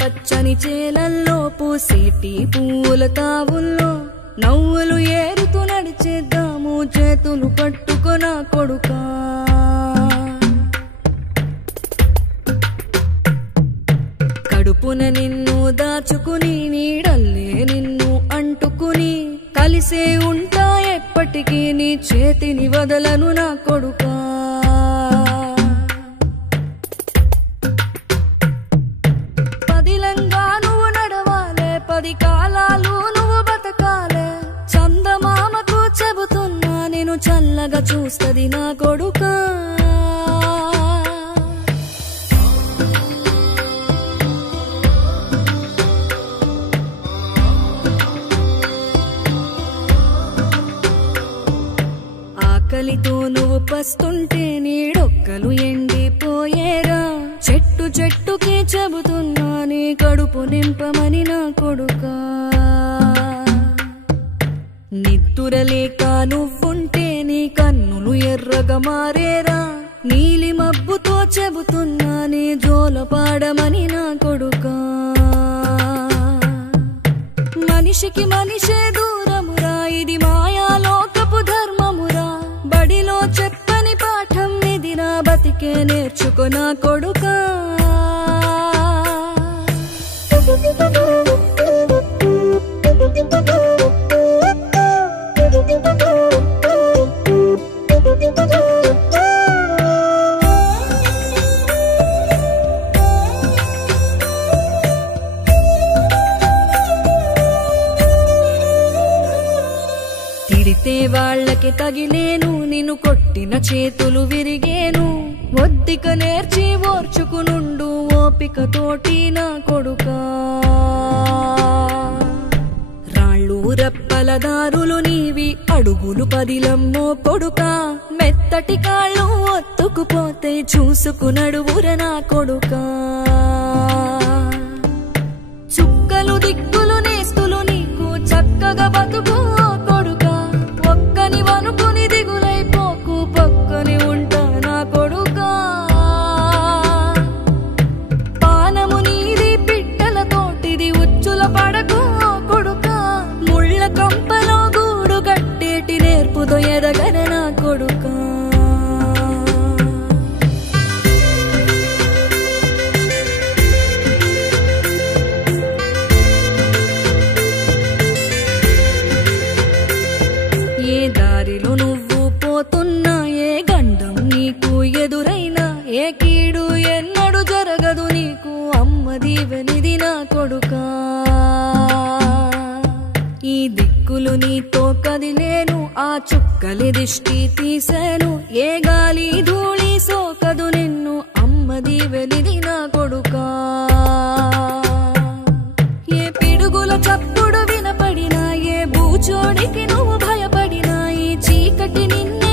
పచ్చని చేలల్లో పూసేటి పూల తావుల్లో నవ్వులు ఏరుతూ నడిచేద్దాము చేతులు పట్టుకొన కొడుకా. కడుపున నిన్ను దాచుకుని నీడల్లే నిన్ను అంటుకుని కలిసే ఉంటా ఎప్పటికీ నీ చేతిని వదలను నా కొడుకా. పదిలంగా నువ్వు నడవాలే, 10 కాలాలు నువ్వు బతకాలే. చందమామకు చెబుతున్నా నేను చల్లగా చూస్తది నా కొడుకా. ఆకలితో నువ్వు పస్తుంటే నీడొక్కలు ఎండిపోయేరా. చెట్టు చెట్టుకి చెబుతున్నా నీ కడుపు నింపమని నా కొడుకా. నిద్దురలేక నువ్వుంటే నీ కన్నులు ఎర్రగా మారేరా. నీలి మబ్బుతో చెబుతున్నా నీ జోల పాడమని నా కొడుకా. మనిషికి మనిషే దూరమురా, ఇది మాయాలోకపు ధర్మమురా. బడిలో చెప్పని పాఠం ఇదిరా, బతికే నేర్చుకో నా కొడుకా. తిడితే వాళ్ళకి తగిలేను, నిన్ను కొట్టిన చేతులు విరిగేను. ఒద్దిక నేర్చి ఓర్చుకునుండు ఓపిక తోటి నా కొడుకా. రాళ్ళు రప్పల దారులు నీవి, అడుగులు పదిలమ్మో కొడుకా. మెత్తటి కాళ్ళు ఒత్తుకుపోతే చూసుకునడువుర నా కొడుకా. చుక్కలు దిక్కులు నేస్తులు నీకు చక్కగా బతుకు కొడుకా. ఒక్కని వనుకుని దిగులైపోకు, పక్కని ఉంటా నా కొడుకా. పానము నీది పిట్టల తోటిది, ఉచ్చుల పడకు కొడుకా. ముళ్ళ కంపలో గూడు కట్టేటి నేర్పుతో ఎదగన నా కొడుకా. ఏ దారిలో నువ్వు పోతున్నా, ఏ గండం నీకు ఎదురైనా, ఏ కీడు ఎన్నడు జరగదు నీకు అమ్మ దీవెనిది నా కొడుకా. ఈ దిక్కులు నీతో కదిలేను, ఆ చుక్కలి దిష్టి తీసేను. ఏ గాలి ధూళి సోకదు నిన్ను అమ్మ దీవెనిది నా కొడుకా. ఏ పిడుగుల చప్పుడు వినపడినా, ఏ బూచోడికి నువ్వు భయపడినా, ఈ చీకటి నిన్ను